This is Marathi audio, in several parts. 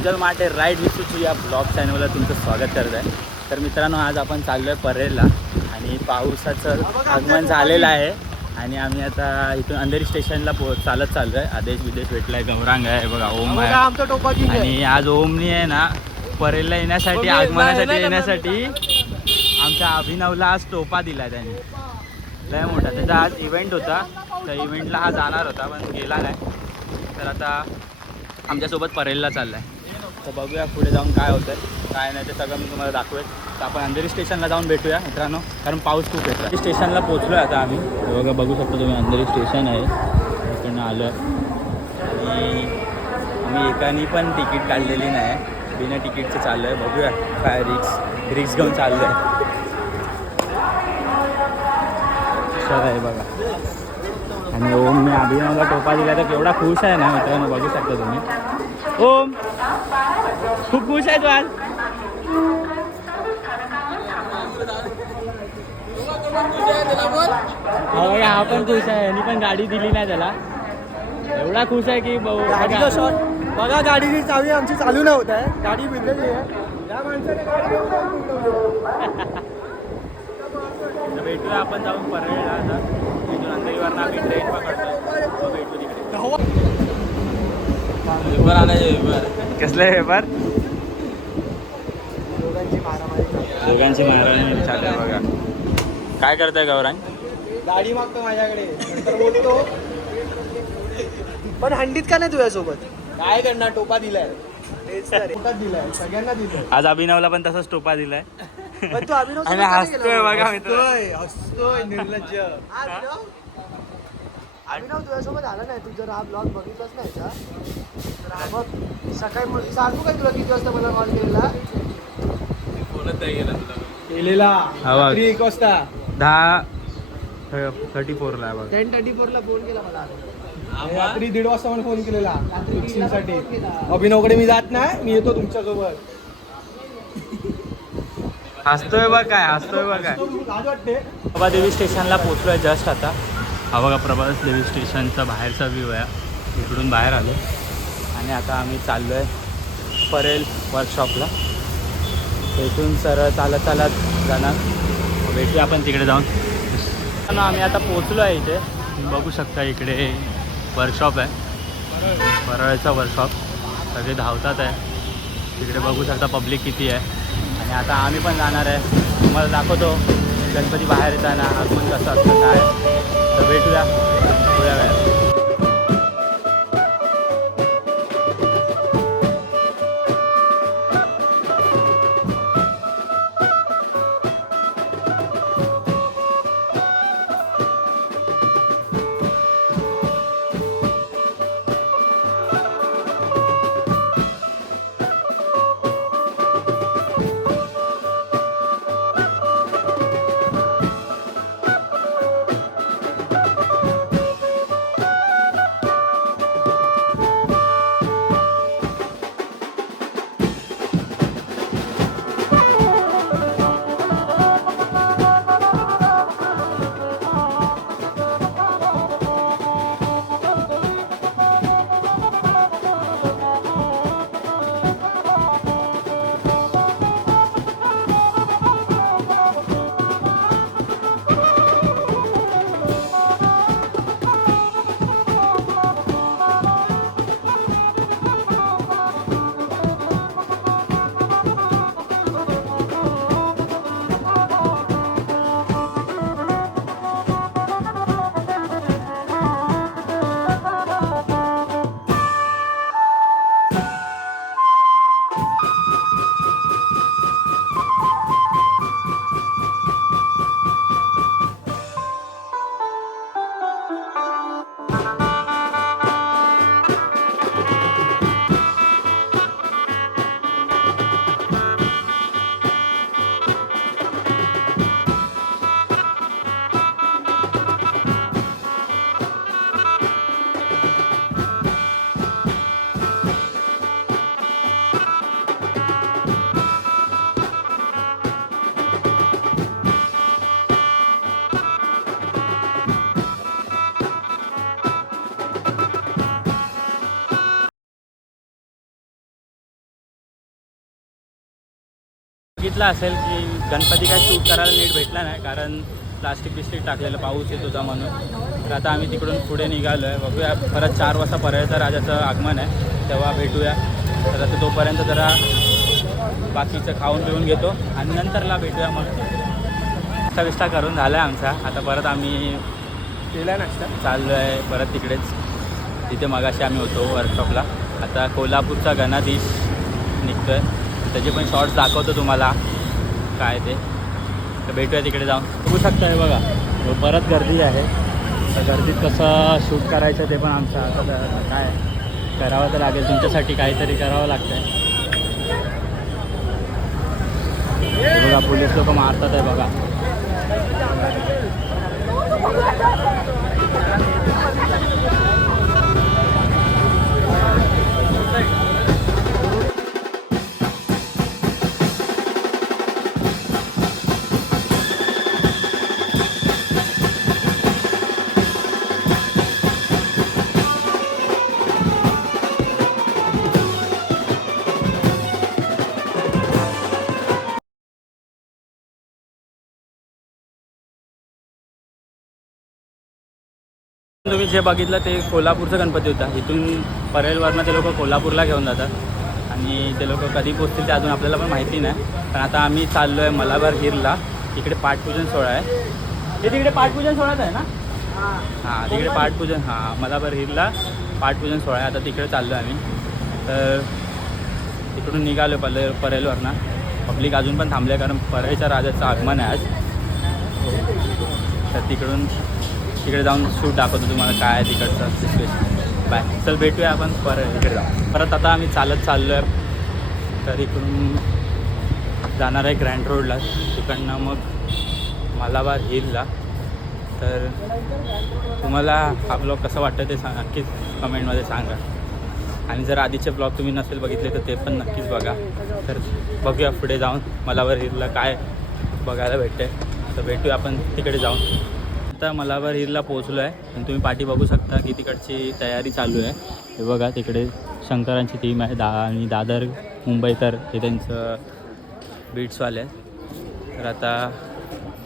सुजल माटे राईड विथ सुचू या ब्लॉग चॅनलला तुमचं स्वागत करत आहे. तर मित्रांनो, आज आपण चाललो आहे परेलला आणि पावसाचं आगमन झालेलं आहे आणि आम्ही आता इथून अंधेरी स्टेशनला चालत चाललो आहे. आदेश विदेश भेटला आहे, गौरांग आहे बघा, ओम आहे. आणि आज ओमनी आहे ना परेलला येण्यासाठी, आगमनासाठी येण्यासाठी आमच्या अभिनवला आज टोपा दिला त्याने, लय मोठा. त्याचा आज इव्हेंट होता, त्या इव्हेंटला हा जाणार होता पण गेला नाही. तर आता आमच्यासोबत परेलला चालला आहे. तर बघूया पुढे जाऊन काय होतं काय नाही ते सगळं मी तुम्हाला दाखवेल. तर आपण अंधेरी स्टेशनला जाऊन भेटूया मित्रांनो, कारण पाऊस खूप येतो. स्टेशनला पोचलो आहे आता आम्ही. बघा, बघू शकतो तुम्ही, अंधेरी स्टेशन आहे. इकडनं आलो आणि आम्ही एकाने पण तिकीट काढलेली नाही, बिना तिकीटचं चाललं आहे. बघूया काय रिक्स घेऊन चाललो आहे. सर आहे बघा. आणि ओमने अभिनवला टोपा दिला तर केवढा खुश आहे ना मित्रांनो, बघू शकता तुम्ही. ओम खूप खुश आहे तू आज. हा पण खुश आहे, यांनी पण गाडी दिली नाही त्याला. एवढा खुश आहे की बघा, गाडीची चावी आमची चालू नव्हत आहे, गाडी बिघडली आहे. या माणसाने गाडी भेटूया आपण जाऊन परेलला. आता तिथून अंधेरीवरनं आम्ही ट्रेन पकडतो, भेटू तिकडे. कसले पेपर? दोघांची मारामारी चालू आहे बघा. काय करताय गौरांग? गाडी मागतो माझ्याकडे, नंतर बोलतो. पण हंडीत का नाही तुझ्यासोबत? काय करणार, टोपा दिलाय, दिलाय सगळ्यांना दिलाय. आज अभिनवला पण तसाच टोपा दिलाय. पण तू अभिनव आणि हसतोय बघा मित्र. हसतोय निर्लज्ज. अभिनव तुझ्यासोबत आला नाही, तू जर हा ब्लॉग बघितलाच नाही का, तर हा बघ. सकाळी सांगू काय तुला किती वाजता मला कॉल केलेला? केलेला 1 वाजता, 10:34 ला बघ. 10:34 ला फोन केला मला. रात्री 1:30 वाजता मला फोन केलेला साठी. अभिनवकडे मी जात नाही, मी येतो तुमच्यासोबत. हसतोय बघ काय, हसतोय बघ काय. लाज वाटते. प्रभादेवी स्टेशनला पोचलो आहे जस्ट आता. हा बघा प्रभादेवी स्टेशनचा बाहेरचा व्ह्यू आहे. इकडून बाहेर आलो आणि आता आम्ही चाललो आहे परेल वर्कशॉपला. इथून सरळ चालत जाणार. भेटूया आपण तिकडे जाऊन. आम्ही आता पोचलो आहे इथे. बघू शकता इकडे वर्कशॉप आहे, परळचा वर्कशॉप. सगळे धावतात आहे तिकडे, बघू शकता पब्लिक किती आहे. आणि आता आम्ही पण जाणार आहे, तुम्हाला दाखवतो गणपती बाहेर येताना आगमन कसं असतं काय. तर भेटूया थोड्या वेळात. बघितलं असेल की गणपती काय शूट करायला नीट भेटला नाही, कारण प्लास्टिक बिस्टिक टाकलेलं, पाऊस येत होता म्हणून. तर आता आम्ही तिकडून पुढे निघालो आहे. बघूया, परत 4 वाजता परळचा राजाचं आगमन आहे, तेव्हा भेटूया. तर आता तोपर्यंत जरा बाकीचं खाऊन पिऊन घेतो आणि नंतरला भेटूया. मग नाश्ता करून झाला आहे आमचा. आता परत आम्ही केला नाश्ता, चाललो आहे परत तिकडेच, तिथे मगाशी आम्ही होतो वर्कशॉपला. आता कोल्हापूरचा गणाधीश निघतो आहे, त्याचे पण शॉर्ट्स दाखवतो तुम्हाला काय ते. तर भेटूया तिकडे जाऊन. बघू शकता आहे बघा, परत गर्दी आहे. तर गर्दीत कसं शूट करायचं ते पण आमचं आता काय करावं तर लागेल. तुमच्यासाठी काहीतरी करावं लागतं आहे. बघा पोलीस लोक मारतात आहे बघा. तुम्ही जे बघितलं ते कोल्हापूरचा गणपती होता. इथून परेलवरनं ते लोक कोल्हापूरला घेऊन जातात आणि ते लोक कधी पोचतील ते अजून आपल्याला पण माहिती नाही. पण आता आम्ही चाललो आहे मलाबार हिरला. तिकडे पाटपूजन सोहळा आहे. ते तिकडे पाटपूजन सोहळाच आहे ना? हां, तिकडे पाटपूजन, हां मलाबार हिरला पाटपूजन सोहळा आहे. आता तिकडे चाललो आहे आम्ही. तर तिकडून निघालो परेलवरनं. पब्लिक अजून पण थांबले कारण परेलच्या राजाचं आगमन आहे आज. तर तिकडे जाऊन शूट दाखवतो तुम्हाला काय आहे तिकडचं सिच्युएशन. बाय, चल भेटूया आपण इकडे जाऊ. परत आता आम्ही चालत चाललो आहे. तर इकडून जाणार आहे ग्रँड रोडला, तिकडनं मग मलाबार हिलला. तर तुम्हाला हा ब्लॉग कसं वाटतं ते नक्कीच कमेंटमध्ये सांगा. आणि जर आधीचे ब्लॉग तुम्ही नसेल बघितले तर ते पण नक्कीच बघा. तर बघूया पुढे जाऊन मलाबार हिलला काय बघायला भेटते. तर भेटूया आपण तिकडे जाऊन. आता मलाबार हिलला पोहोचलो आहे आणि तुम्ही पाठी बघू शकता की तिकडची तयारी चालू आहे. हे बघा तिकडे शंकरांची टीम आहे आणि दादर मुंबईकर हे त्यांचं बीट्सवाले आहे. तर आता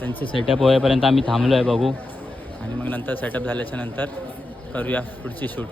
त्यांचे सेटअप होईपर्यंत आम्ही थांबलो आहे, बघू. आणि मग नंतर सेटअप झाल्याच्या नंतर करूया पुढची शूट.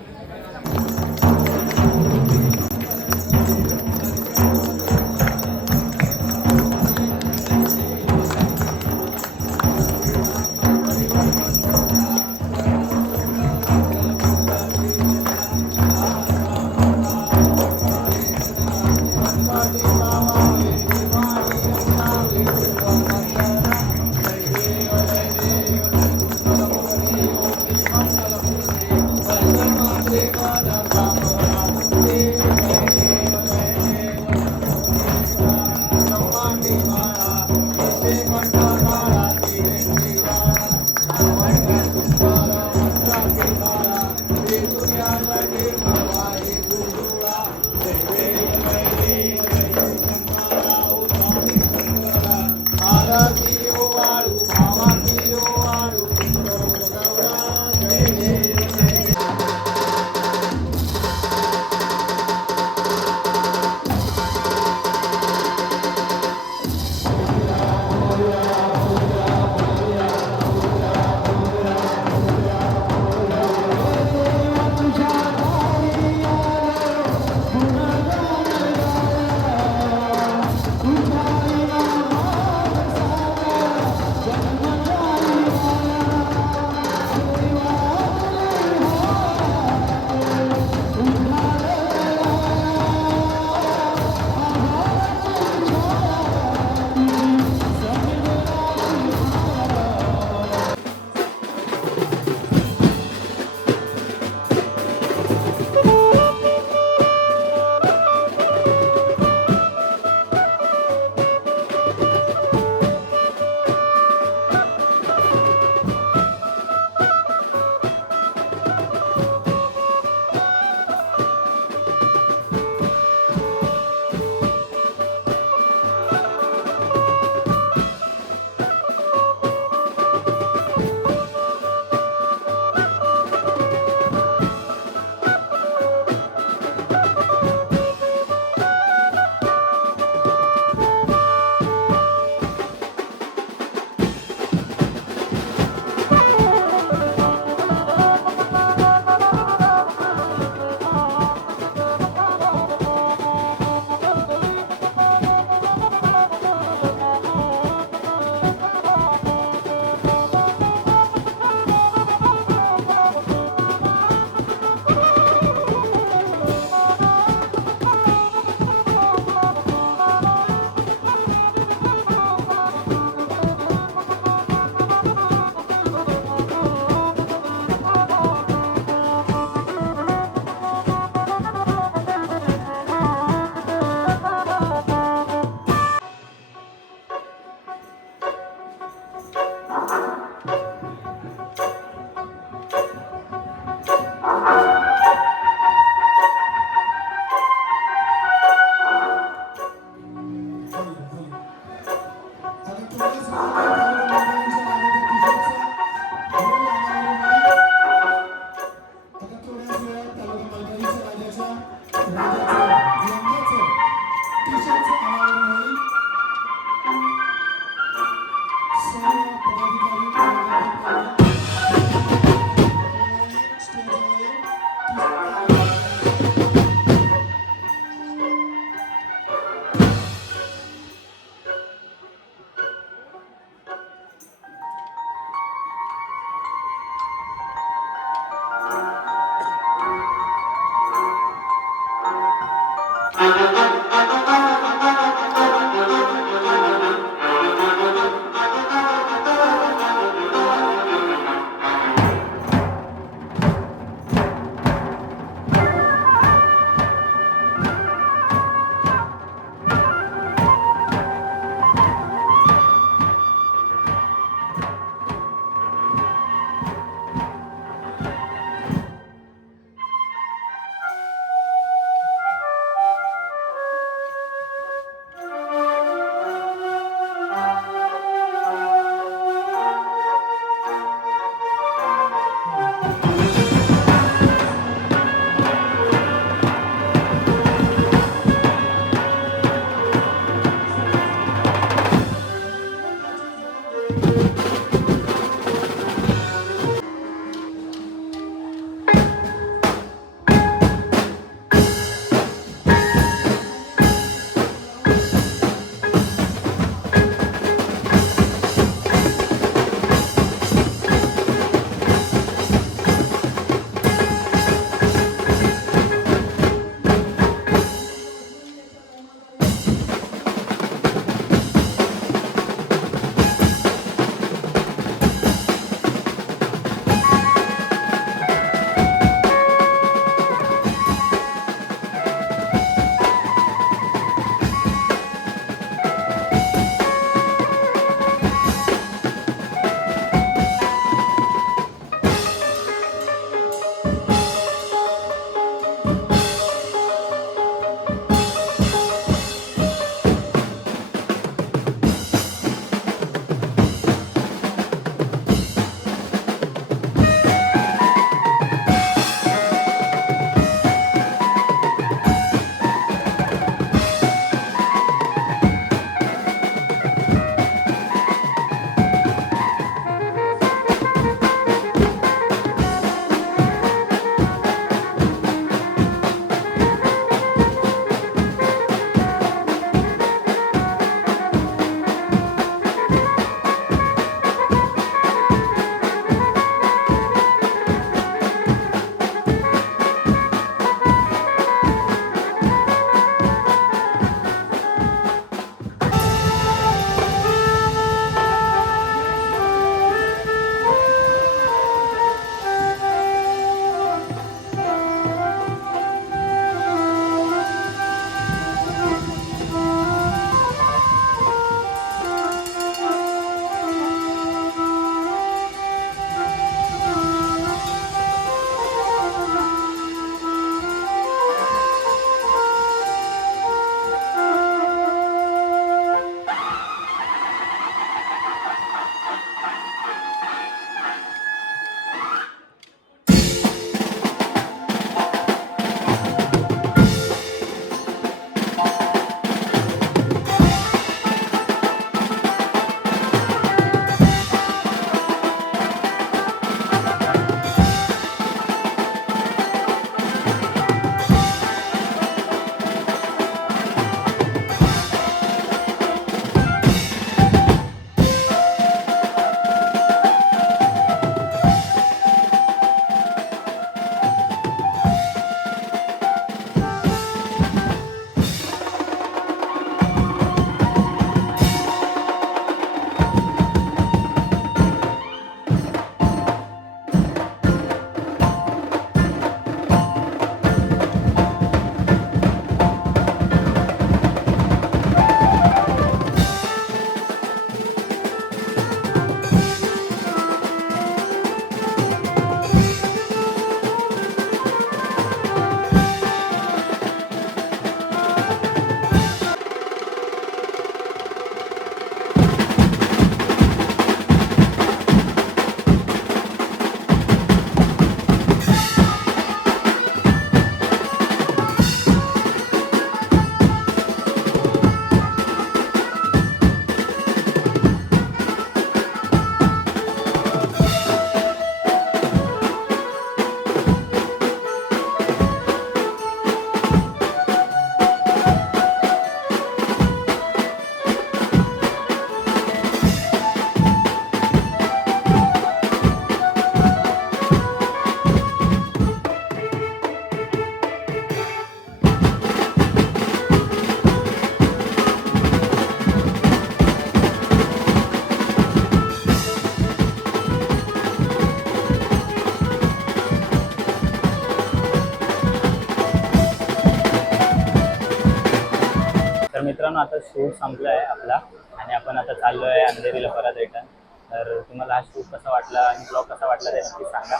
मित्रांनो आता शूट संपला आहे आपला आणि आपण आता चाललो आहे अंधेरीला परत रिटर्न. तर तुम्हाला हा शूट कसा वाटला आणि ब्लॉग कसा वाटला ते नक्की सांगा.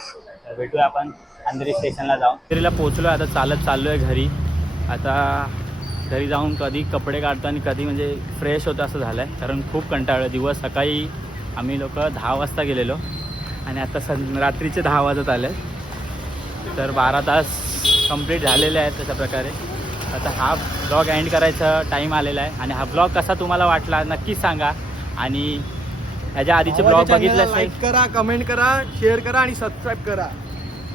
तर भेटूया आपण अंधेरी स्टेशनला जाऊ. अंधेरीला पोहोचलो आहे, आता चालत चाललो आहे घरी. आता घरी जाऊन कधी कपडे काढतो आणि कधी म्हणजे फ्रेश होतं असं झालं आहे, कारण खूप कंटाळलं. दिवस सकाळी आम्ही लोक 10 वाजता गेलेलो आणि आता रात्रीचे 10 वाजत आले. तर 12 तास कंप्लीट झालेले आहेत तशा प्रकारे. आता हा ब्लॉग एंड करायचा टाईम आलेला आहे आणि हा ब्लॉग कसा तुम्हाला वाटला नक्कीच सांगा. आणि ह्याच्या आधीचे ब्लॉग बघितले लाईक करा, कमेंट करा, शेअर करा आणि सबस्क्राईब करा.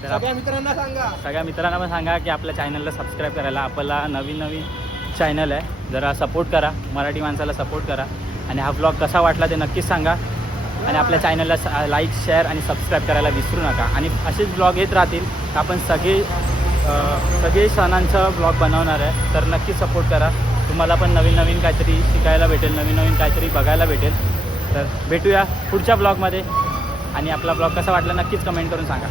तर सगळ्या मित्रांना सांगा. सगळ्या मित्रांना पण सांगा की आपल्या चॅनलला सबस्क्राईब करायला. आपला नवीन चॅनल आहे, जरा सपोर्ट करा, मराठी माणसाला सपोर्ट करा. आणि हा ब्लॉग कसा वाटला ते नक्कीच सांगा. आणि आपल्या चॅनलला लाईक, शेअर आणि सबस्क्राईब करायला विसरू नका. आणि असेच ब्लॉग येत राहतील. आपण सगळे सणांचा ब्लॉग बनवणार आहे, तर नक्की सपोर्ट करा. तुम्हाला पण नवीन काहीतरी शिकायला भेटेल, नवीन काहीतरी बघायला भेटेल. तर भेटूया पुढच्या ब्लॉगमध्ये. आणि आपला ब्लॉग कसा वाटला नक्कीच कमेंट करून सांगा.